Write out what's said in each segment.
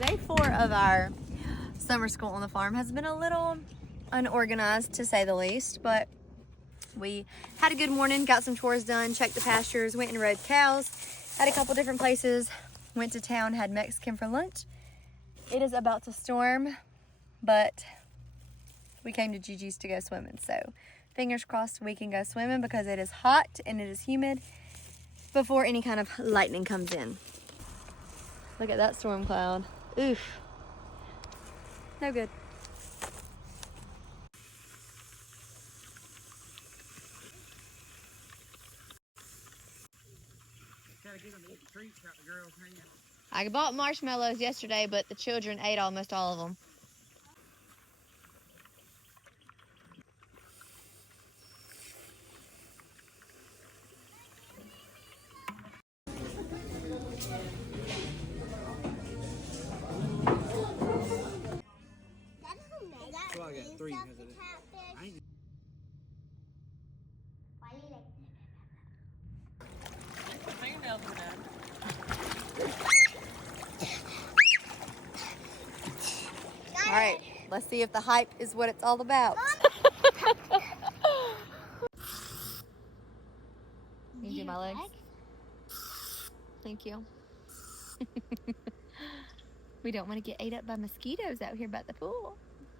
Day 4 of our summer school on the farm has been a little unorganized, to say the least, but we had a good morning, got some chores done, checked the pastures, went and rode cows, had a couple different places, went to town, had Mexican for lunch. It is about to storm, but we came to Gigi's to go swimming, so fingers crossed we can go swimming because it is hot and it is humid before any kind of lightning comes in. Look at that storm cloud. Oof. No good. I bought marshmallows yesterday, but the children ate almost all of them. So I got 3 because of it. Fingernails are done. All right, let's see if the hype is what it's all about. You do my legs? Thank you. We don't want to get ate up by mosquitoes out here by the pool.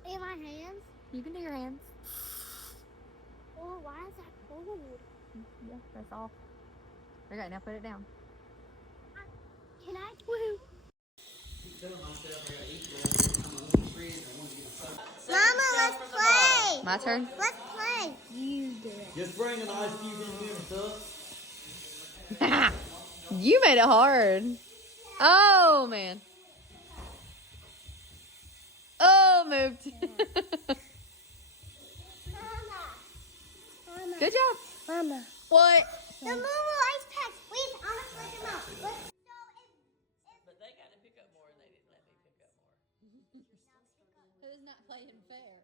In my hands? You can do your hands. Oh, why is that cold? Yeah, that's all. Okay, now put it down. Can I? Woo! Mama, let's play. My turn? Let's play. You do it. Just bring an ice cube in here and stuff. You made it hard. Oh, man. Oh, moved. Mama. Good job. Mama. What? The Moo ice packs. Wait, I'm gonna put them out. Let's But they got to pick up more and they didn't let me pick up more. Who's not playing fair?